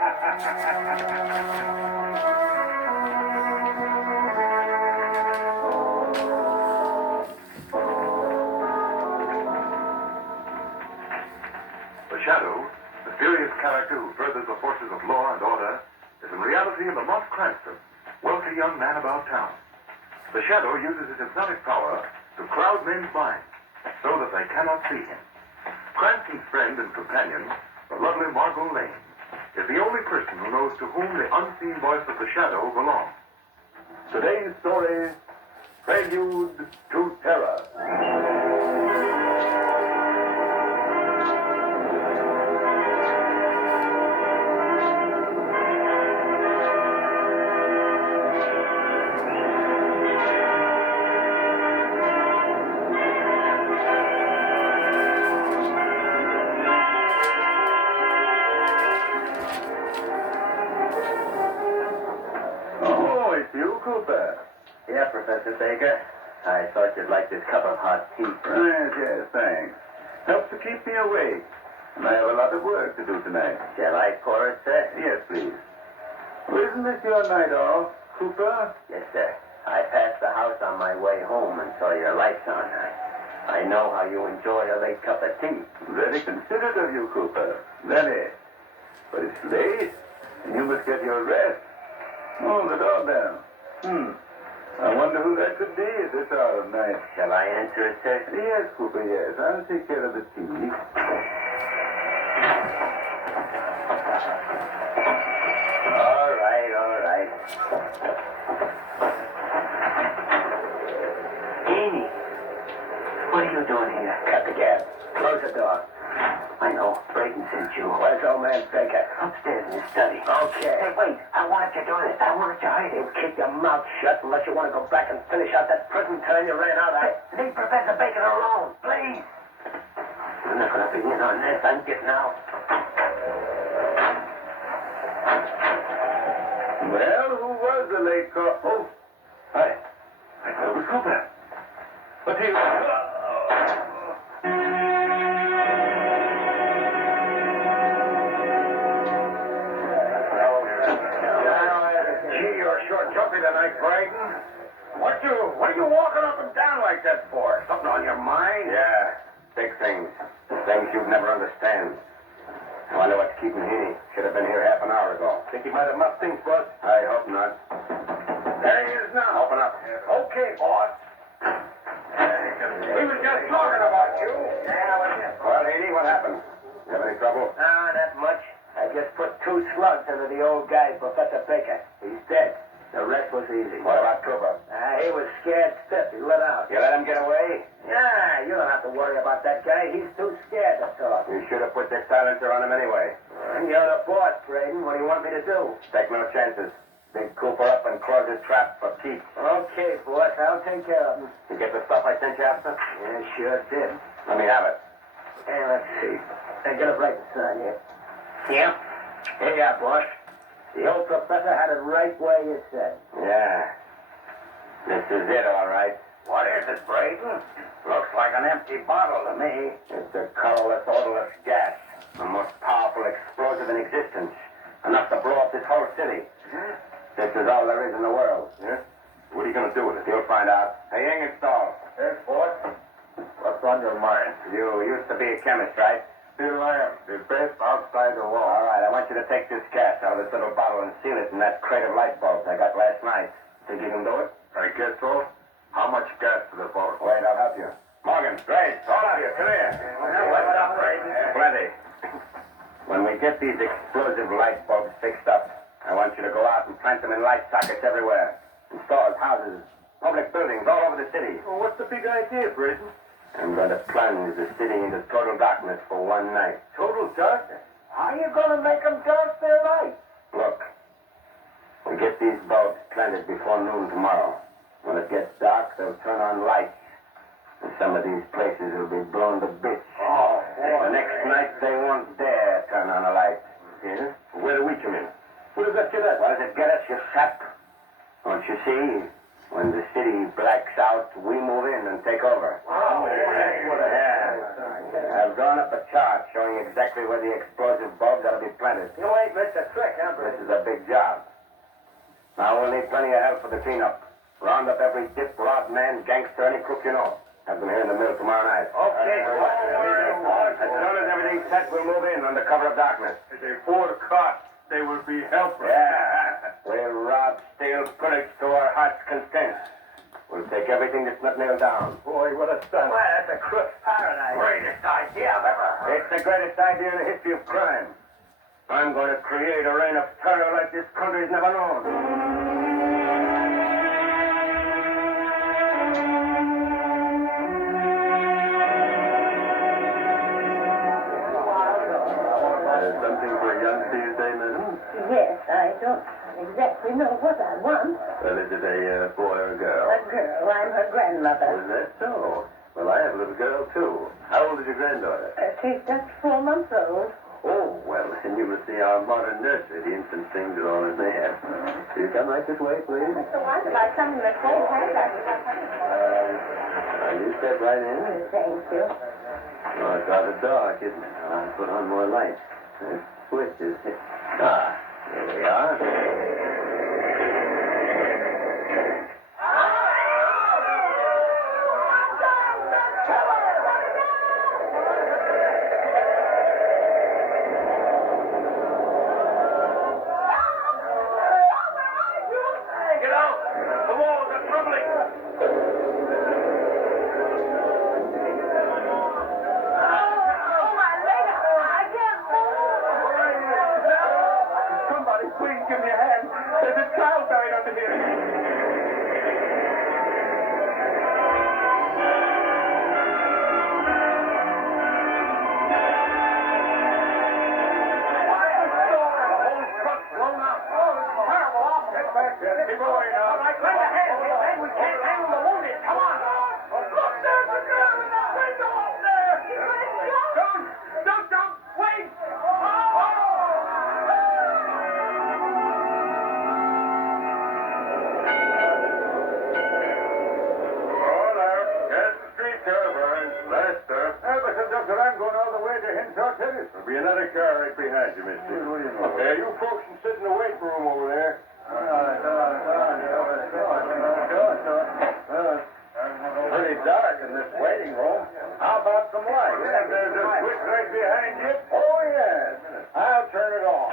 The Shadow, the mysterious character who furthers the forces of law and order, is in reality Lamont Cranston, wealthy young man about town. The Shadow uses his hypnotic power to crowd men's minds so that they cannot see him. Cranston's friend and companion, the lovely Margot Lane, is the only person who knows to whom the unseen voice of the Shadow belongs. Today's story, Prelude to Terror. Yeah, Professor Baker. I thought you'd like this cup of hot tea. Yes, thanks. Helps to keep me awake. And I have a lot of work to do tonight. Shall I pour it, sir? Yes, please. Well, isn't this your night off, Cooper? Yes, sir. I passed the house on my way home and saw your lights on. I know how you enjoy a late cup of tea. Very considerate of you, Cooper. Very. But it's late, and you must get your rest. Oh, the doorbell. I wonder who that could be at this hour of night. Shall I answer it, sir? Yes, Cooper, yes. I'll take care of the tea. All right. Amy, what are you doing here? Cut the gas. Close the door. I know. Braden sent you. Where's old man Baker? Upstairs in his study. Okay. Hey, wait. I wanted you doing it. I wanted you hiding. Keep your mouth shut unless you want to go back and finish out that prison term you ran out of. Leave Professor Baker alone, please. I'm not going to begin on this. I'm getting out. Well, who was the late call? Oh, Hi. I thought it was Cooper. But he... Jumpy tonight, Braden. What are you walking up and down like that for? Something on your mind? Yeah, big things. Things you'd never understand. I wonder what's keeping Heaney. Should have been here half an hour ago. Think he might have muffed things, boss? I hope not. There he is now. Open up. Okay, boss. We was just talking about you. Well, Heaney, what happened? You have any trouble? Not much. I just put 2 slugs into the old guy, Professor Baker. He's dead. The rest was easy. What about Cooper? He was scared stiff. He let out. You let him get away? Yeah, you don't have to worry about that guy. He's too scared to talk. You should have put the silencer on him anyway. And you're the boss, Braden. What do you want me to do? Take no chances. Dig Cooper up and close his trap for keeps. Okay, boss. I'll take care of him. You get the stuff I sent you after? Yeah, sure did. Let me have it. Hey, let's see. I get it right inside here. Yeah. Here you are, boss. The old professor had it right where you said. Yeah. This is it, all right. What is it, Braden? Looks like an empty bottle to me. It's a colorless, odorless gas. The most powerful explosive in existence. Enough to blow up this whole city. This is all there is in the world. Yeah? What are you going to do with it? You'll find out. Hey, Ingersoll. Yes, boss? What's on your mind? You used to be a chemist, right? Still am. The best outside the wall. All right, I want you to take this gas out of this little bottle and seal it in that crate of light bulbs I got last night. Think you can do it? I guess so. How much gas to the bottle? Wait, I'll help you. Morgan, Grace, all of you, come here. What's up, Braden? Plenty. When we get these explosive light bulbs fixed up, I want you to go out and plant them in light sockets everywhere. In stores, houses, public buildings, all over the city. Well, what's the big idea, Braden? I'm going to plunge the city into total darkness for one night. Total darkness? How are you going to make them dark their light? Look, we get these bulbs planted before noon tomorrow. When it gets dark, they'll turn on lights. And some of these places will be blown to bits. Oh, The next night, they won't dare turn on a light. Yeah? Where do we come in? Where does that get us? What does it get us, you sap? Don't you see? When the city blacks out, we move in and take over. Oh, yeah. I've drawn up a chart showing exactly where the explosive bulbs ought to be planted. You ain't missed a trick, job. Now we'll need plenty of help for the cleanup. Round up every dip, rod man, gangster, any crook you know. Have them here in the mill tomorrow night. Okay, As soon as everything's set, we'll move in under cover of darkness. If they pour cost, they will be helpless. Yeah. We'll rob, steal, pillage to our heart's content. We'll take everything that's not nailed down. Boy, what a stunt. Well, that's a crook's paradise. Greatest idea I've ever heard. It's the greatest idea in the history of crime. I'm going to create a reign of terror like this country's never known. Something for a young Tuesday, madam? Yes, I don't exactly know what I want. Well, is it a boy or a girl? A girl. I'm her grandmother. Is that so? Well, I have a little girl, too. How old is your granddaughter? She's just 4 months old. Oh, well, then you must see our modern nursery. The infant things are all in there. Will you come right this way, please? So what about something that's very handbag? You step right in. Thank you. Oh, it's rather dark, isn't it? I'll put on more light. The switch is... Ah, here we are. Get out! The walls are crumbling! Somebody, please give me a hand. There's a child buried under here. Keep away now. All right, lend a hand, man. We can't handle the wounded. Come on. Look, there's a girl in the window up there. Don't jump. Wait. Oh, there. Yes, the streetcar burns. Lester. But conductor, I'm going all the way to Henshaw Tennis. There'll be another car right behind you, mister. You folks can sit in the waiting room over there. Pretty dark in this waiting room. How about some light? There's a switch right behind you. Oh, yes. I'll turn it on.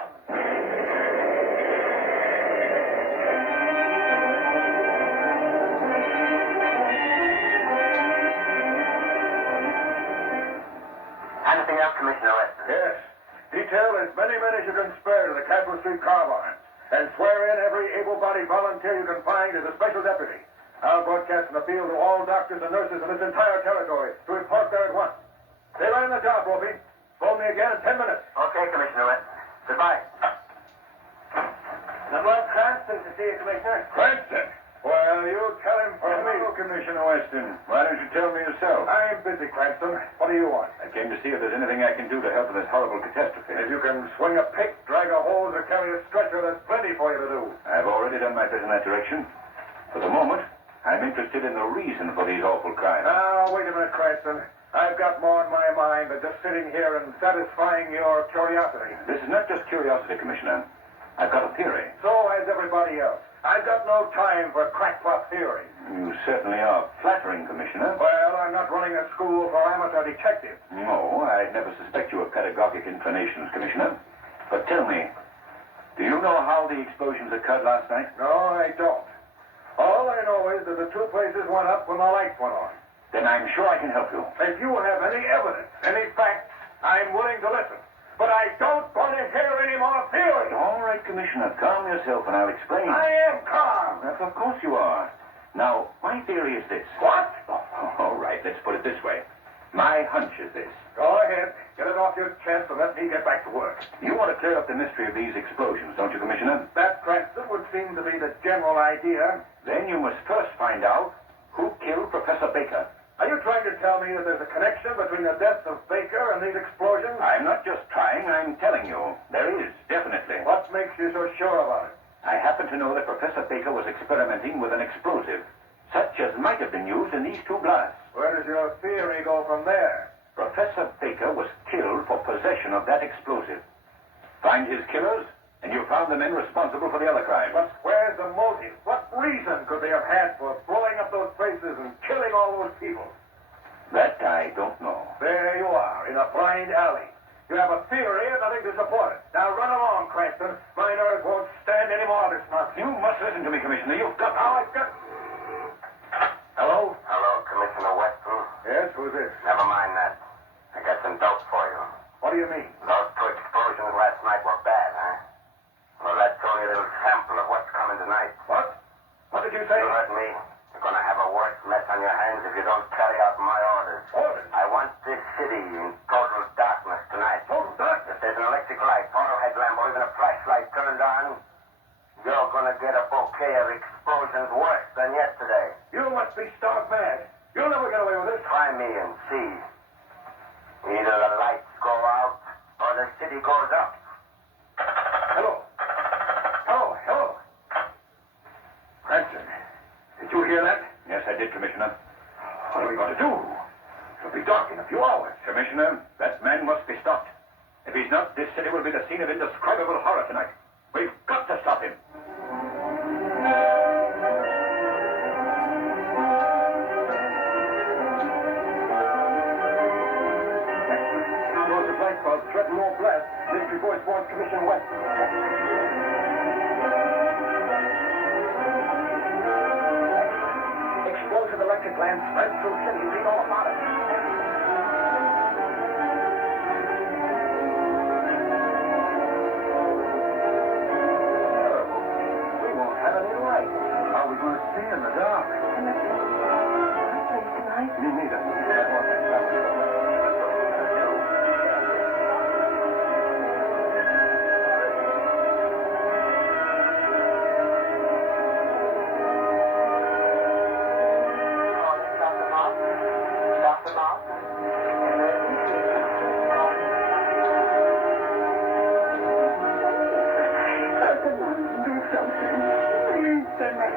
Anything else, Commissioner Weston? Yes. Detail as many men as you can spare to the Capitol Street car barns. And swear in every able-bodied volunteer you can find as a special deputy. I'll broadcast an appeal to all doctors and nurses in this entire territory to report there at once. Stay right on the job, Wolfie. Phone me again in 10 minutes. Okay, Commissioner Weston. Goodbye. The Lord Cranston to see you, Commissioner. Cranston? Well, you tell him for me. Hello, Commissioner Weston. Why don't you tell me yourself? I'm busy, Cranston. What do you want? I came to see if there's anything I can do to help in this horrible catastrophe. If you can swing a pick, drag a hose, or carry a stretcher, there's plenty for you to do. I've already done my bit in that direction. For the moment, I'm interested in the reason for these awful crimes. Now, wait a minute, Cranston. I've got more on my mind than just sitting here and satisfying your curiosity. This is not just curiosity, Commissioner. I've got a theory. So has everybody else. I've got no time for crackpot theories. You certainly are flattering, Commissioner. Well, I'm not running a school for amateur detectives. No, I'd never suspect you of pedagogic inclinations, Commissioner. But tell me, do you know how the explosions occurred last night? No, I don't. All I know is that the two places went up when the lights went on. Then I'm sure I can help you. If you have any evidence, any facts, I'm willing to listen. But I don't want to hear any more theories. All right, Commissioner, calm yourself and I'll explain. I am calm. Yes, of course you are. Now, my theory is this. What? Oh, all right, let's put it this way. My hunch is this. Go ahead. Get it off your chest and let me get back to work. You want to clear up the mystery of these explosions, don't you, Commissioner? That, Cranston, would seem to be the general idea. Then you must first find out who killed Professor Baker. Are you trying to tell me that there's a connection between the death of Baker and these explosions? I'm not just trying, I'm telling you. There is, definitely. What makes you so sure about it? I happen to know that Professor Baker was experimenting with an explosive, such as might have been used in these two blasts. Where does your theory go from there? Professor Baker was killed for possession of that explosive. Find his killers, And you found the men responsible for the other crime. But where's the motive? What reason could they have had for blowing up those places and killing all those people? That I don't know. There you are, in a blind alley. You have a theory and nothing to support it. Now run along, Cranston. My nerves won't stand any more of this nonsense. You must listen to me, Commissioner. You've got... Now I've got... Hello? Hello, Commissioner Weston. Yes, who's this? Never mind that. I got some dope for you. What do you mean? Those two explosions last night were bad, huh? Well, that's only a little sample of what's coming tonight. What? What did you say? You heard me. You're going to have a worse mess on your hands if you don't carry out my orders. Orders? I want this city in total darkness tonight. Total darkness? If there's an electric light, auto headlamp, or even a flashlight turned on, you're going to get a bouquet of explosions worse than yesterday. You must be stark mad. You'll never get away with this. Try me and see. Either the lights go out or the city goes up. Hello? Hello? Cranston, did you hear that? Yes, I did, Commissioner. What are we going to do? It'll be dark in a few hours. Commissioner, that man must be stopped. If he's not, this city will be the scene of indescribable horror tonight. We've got to stop him. Those of light bulbs threaten more blast. Mystery voice warns Commissioner West. Explosive electric lamps spread through city. Read all about it. Terrible. We won't have any light. How are we going to see in the dark? Tonight. Me neither. I want that travel.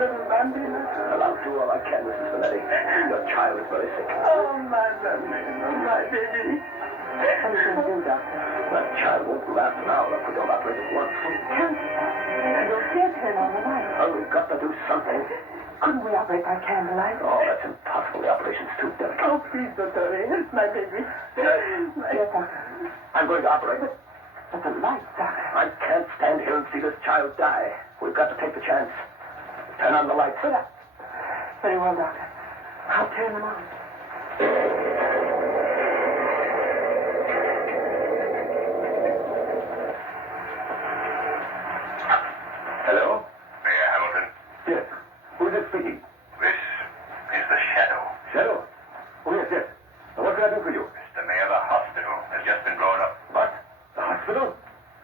I'll do all I can, Mrs. Vanetti. Your child is very sick. Oh, my Bambino, my baby. What are you going to do, Doctor? That child won't last an hour if we don't operate at once. Cancer. And you'll can't turn on the light. Oh, we've got to do something. Couldn't we operate by candlelight? Oh, that's impossible. The operation's too delicate. Oh, please, Doctor. It's my baby. Yes, Doctor. I'm going to operate. But the light, Doctor. I can't stand here and see this child die. We've got to take the chance. Turn on the lights. Very well, Doctor. I'll turn them on. Hello? Mayor Hamilton, Yes. Who's it speaking? this is the Shadow. Shadow? Oh, yes, yes. Now, what can I do for you? Mr. Mayor, the hospital has just been blown up. What? The hospital?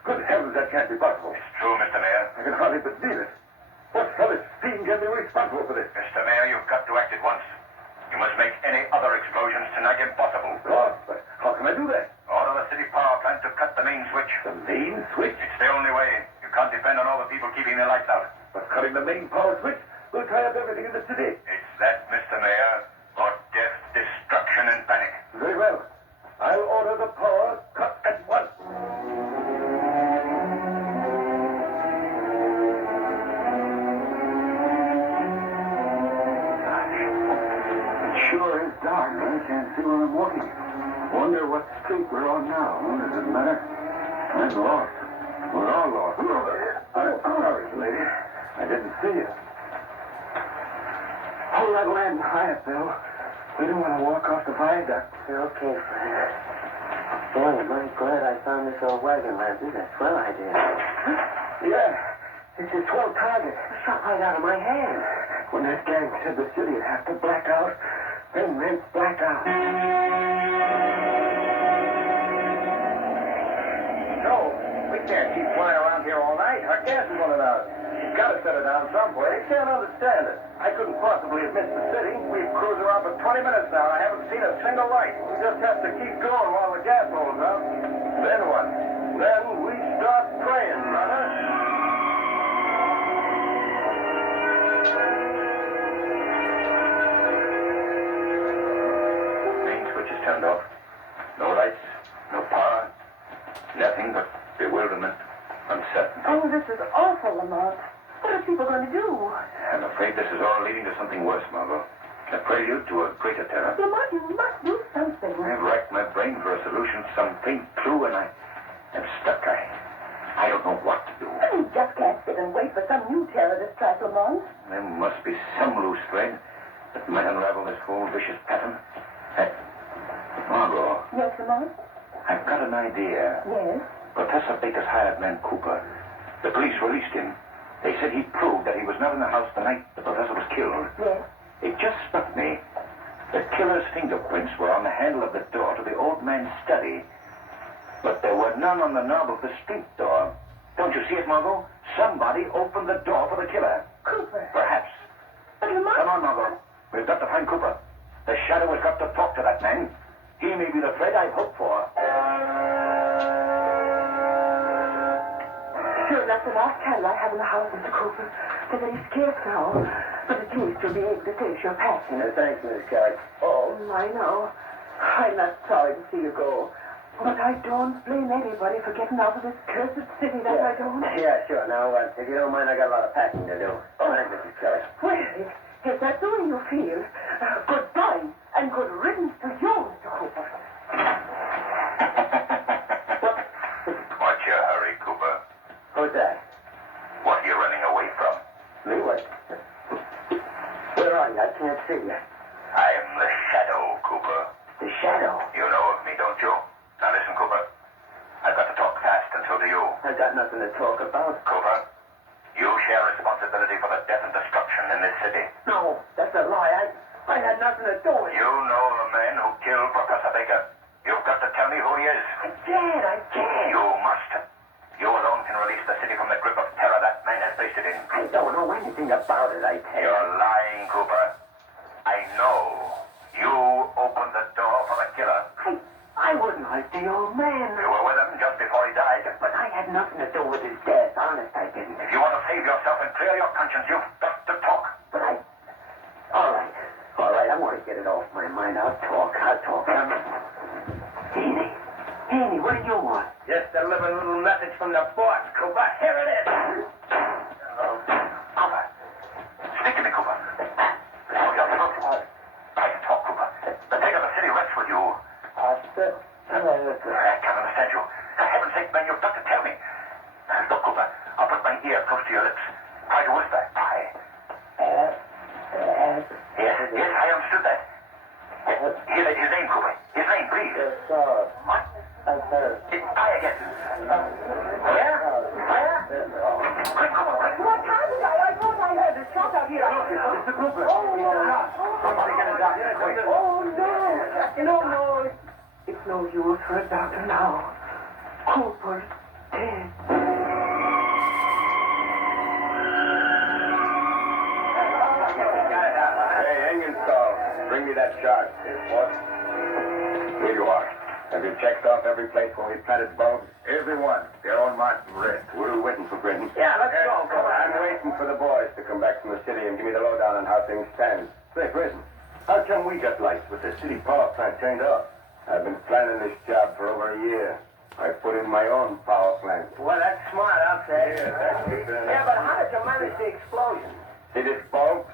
Good heavens, that can't be possible. It's true, Mr. Mayor. I can hardly believe it. What hellish fiend can be responsible for this? Mr. Mayor, you've got to act at once. You must make any other explosions tonight impossible. Oh, but how can I do that? Order the city power plant to cut the main switch. The main switch? It's the only way. You can't depend on all the people keeping their lights out. But cutting the main power switch will tie up everything in the city. It's that, Mr. Mayor, or death, destruction, and panic. Very well. I'll order the power cut at once. It sure is dark. I can't see where I'm walking. Wonder what street we're on now. Does it matter? I'm lost. We're all lost. Sorry, lady. I didn't see you. Hold that lamp higher, Bill. We don't want to walk off the viaduct. Okay, Fred. Boy, am I glad I found this old wagon lamp. This is a swell idea. Yeah, it's a 12 target. It shot right out of my hand. When that gang said the city'd have to black out, then meant black out. No, we can't keep flying around here all night. Our gas is running out. You've got to set it down someplace. I can't understand it. I couldn't possibly have missed the city. We've cruised around for 20 minutes now, and I haven't seen a single light. We just have to keep going while the gas holds out. Then what? Then we start praying, brother. Main switch is turned off. No lights, no power, nothing but bewilderment, uncertainty. Oh, this is awful, Lamont. What are people going to do? I'm afraid this is all leading to something worse, Margot. A prelude to a greater terror. Lamont, you must do something. I've racked my brain for a solution, some faint clue, and I'm stuck. I don't know what to do. You just can't sit and wait for some new terror to strike, Lamont. There must be some loose thread that might unravel this whole vicious pattern. Margot, Yes, Lamont? I've got an idea. Yes? Professor Baker's hired man, Cooper. The police released him. They said he proved that he was not in the house the night the professor was killed. Yes? It just struck me. The killer's fingerprints were on the handle of the door to the old man's study. But there were none on the knob of the street door. Don't you see it, Margot? Somebody opened the door for the killer. Cooper. Perhaps. But Lamont... Come on, Margot. We've got to find Cooper. The shadow has got to talk to that man. He may be the thread I've hoped for. Sure, that's the last candle I have in the house, Mr. Cooper. They're very scarce now. But at least you'll be able to finish your packing. Thanks, Miss Kelly. Oh, I know. I'm not sorry to see you go. But I don't blame anybody for getting out of this cursed city, that I don't. Yeah, sure. Now, if you don't mind, I got a lot of packing to do. All right, Mrs. Kelly. Well, if that's the way you feel, goodbye and good riddance to you, Mr. Cooper. What's your hurry, Cooper? Who's that? What are you running away from? Me? What? Where are you? I can't see you. I'm the shadow, Cooper. The shadow. You know of me, don't you? Now listen, Cooper. I've got to talk fast, and so do you. I got nothing to talk about. Cooper, you share responsibility for the death and destruction in this city. No, that's a lie. I had nothing to do with it. You know the man who killed Professor Baker. You've got to tell me who he is. I can't. You must. You alone can release the city from the grip of terror that man has placed it in. I don't know anything about it, I tell you. You're lying, Cooper. I know. You opened the door for the killer. I wouldn't like the old man. You were with him just before he died. But I had nothing to do with his death. Honest, I didn't. If you want to save yourself and clear your conscience, you've got to talk. But All right. I want to get it off my mind. I'll talk. Haney, what do you want? Just deliver a little message from the boss, Cooper. Here it is. Cooper. Speak to me, Cooper. I can talk, Cooper. The take of the city rests with you. I can't understand you. For heaven's sake, man, you've got to tell me. Look, Cooper, I'll put my ear close to your lips. Try to whisper. Yes, I understood that. His name, Cooper. His name, please. What? Try again. Where? Quick, Cooper, quick. What time is it? I thought I heard a shot out here. Mr. Cooper. Somebody get a doctor, quick. Oh, no. It's no use for a doctor now. Cooper's dead. Hey, engine stall. Bring me that chart. What? Here you are. Have you checked off every place where we planted bulbs? Every one. They're all marked in red. What are we waiting for, Britton? Yeah, let's go. Come on. I'm waiting for the boys to come back from the city and give me the lowdown on how things stand. Say, Britton, how come we got lights with the city power plant turned off? I've been planning this job for over a year. I put in my own power plant. Well, that's smart, I'll say. Yeah, but how did you manage the explosion? See this bulb?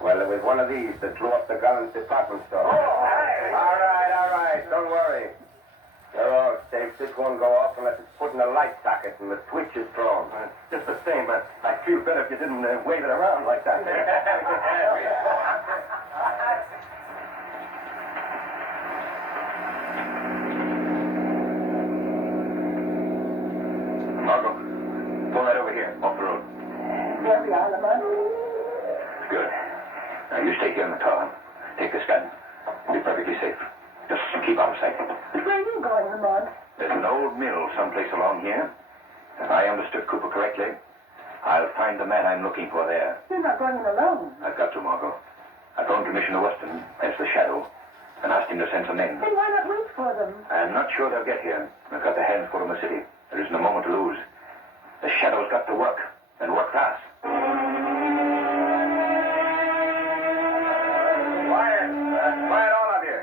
Well, it was one of these that blew up the Gullens department store. Oh, hey. All right. Don't worry. They're all safe. This won't go off unless it's put in a light socket and the switch is thrown. Just the same, but I'd feel better if you didn't wave it around like that. Margot, pull that over here, off the road. There we are, Lamont. Good. Now you stay here in the car. Take this gun. Be perfectly safe. Just keep out of sight. But where are you going, Lamont? There's an old mill someplace along here. If I understood Cooper correctly, I'll find the man I'm looking for there. You're not going alone. I've got to, Margot. I phoned Commissioner Weston, as the shadow, and asked him to send some men. Then why not wait for them? I'm not sure they'll get here. I've got the hands full in the city. There isn't a moment to lose. The shadow's got to work, and work fast. Quiet, all of you.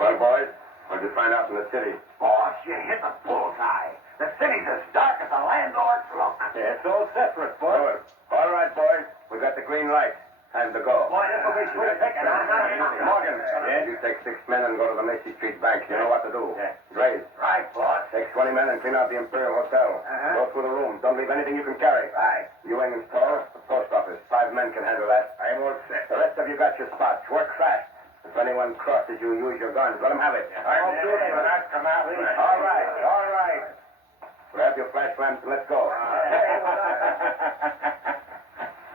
Well, boys, what did you find out from the city? Boss, you hit the bullseye. The city's as dark as a landlord's let's look. Yeah, it's all separate, boys. All right, boys. We got the green light. Time to go. Boy, this will be sweet picking, huh? Morgan, you take 6 men and go to the Macy Street Bank. You know what to do. Grace, Right, boss. take 20 men and clean out the Imperial Hotel. Go through the rooms. Don't leave anything you can carry. Right. You in store, the post office. 5 men can handle that. I'm all set. The rest of you got your spots. Work fast. If anyone crosses you, use your guns. Let them have it. I'm good for that. Come out. All right, all right. Grab your flash lamps and let's go.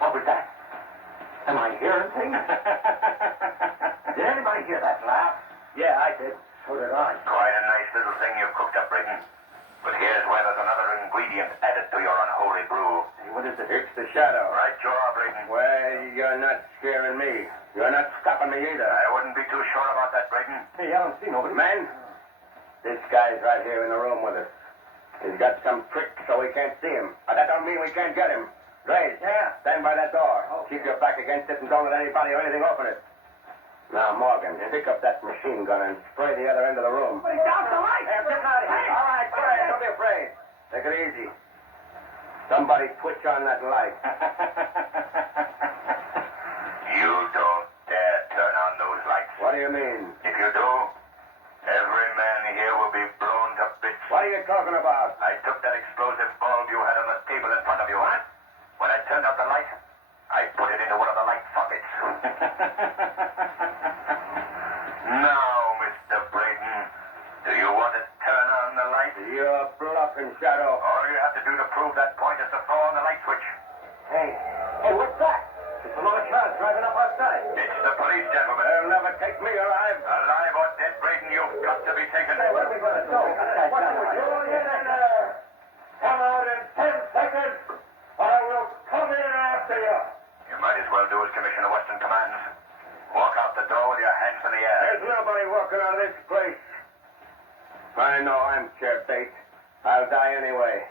What was that? Am I hearing things? Did anybody hear that laugh? Yeah, I did. So did I. Quite a nice little thing you've cooked up, Brayton. But here's where there's another ingredient added to your unholy brew. What is it? It's the shadow. Right you are, Brayton. Well, you're not scaring me. You're not stopping me either. I wouldn't be too sure about that, Brayton. Hey, I don't see nobody. Man, this guy's right here in the room with us. He's got some trick so we can't see him. But that don't mean we can't get him. Grace, stand by that door. Keep your back against it and don't let anybody or anything open it. Now, Morgan, pick up that machine gun and spray the other end of the room. He's out the light. All right, quiet. Don't be afraid. Take it easy. Somebody switch on that light. You don't dare turn on those lights. What do you mean? If you do, every man here will be blown to bits. What are you talking about? I took that explosive bulb you had on the table in front of you, huh? When I turned out the light, I put it into one of the light sockets. Now, Mr. Brayton, do you want to turn on the light? You're bluffing, Shadow. All you have to do to prove that point is to throw on the light switch. Hey, what's that? It's a lot of cars driving up outside. It's the police, gentlemen. They'll never take me alive. Alive or dead, Brayton, you've got to be taken. What are we going to do? What do we do? Come out in 10 seconds, or I will come in after you. You might as well do as Commissioner Weston commands. Walk out the door with your hands in the air. There's nobody walking out of this place. I know I'm chair bait. I'll die anyway.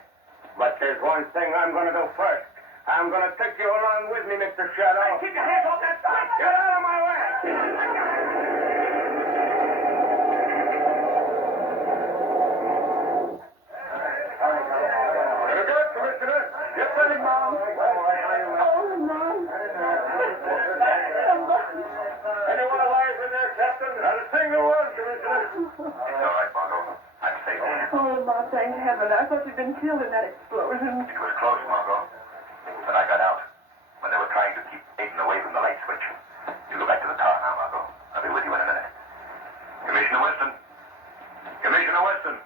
But there's one thing I'm going to do first. I'm going to take you along with me, Mr. Shadow. Keep your hands off that switch. Get out of my way! Very good, Commissioner. Get ready, Mom. Anyone alive in there, Captain? Not a single one, Commissioner. It's all right, Margot. I'm safe. Oh, Ma, thank heaven. I thought you'd been killed in that explosion. It was close, Margot. But I got out when they were trying to keep Aiden away from the light switch. You go back to the car now, Margot. I'll be with you in a minute. Commissioner Weston. Commissioner Weston.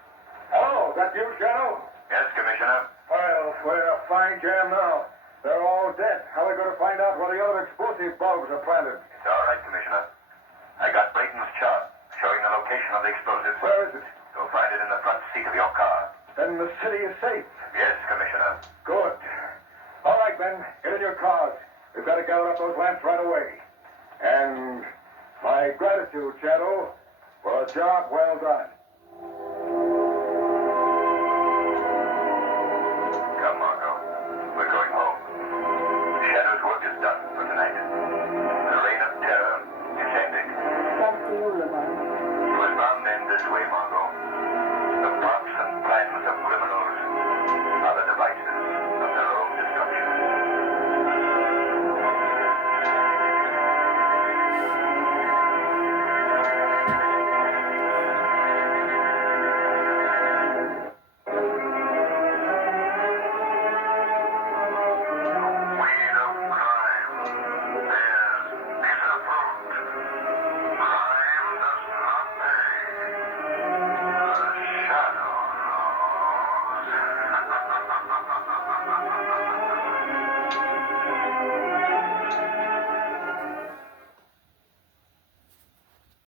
Oh, that you, Shadow? Yes, Commissioner. Well, we're in a fine jam now. They're all dead. How are we going to find out where the other explosive bulbs are planted? It's all right, Commissioner. I got Brayton's chart showing the location of the explosives. Where is it? Go find it in the front seat of your car. Then the city is safe. Yes, Commissioner. Good. All right, men. Get in your cars. We've got to gather up those lamps right away. And my gratitude, Shadow, for a job well done.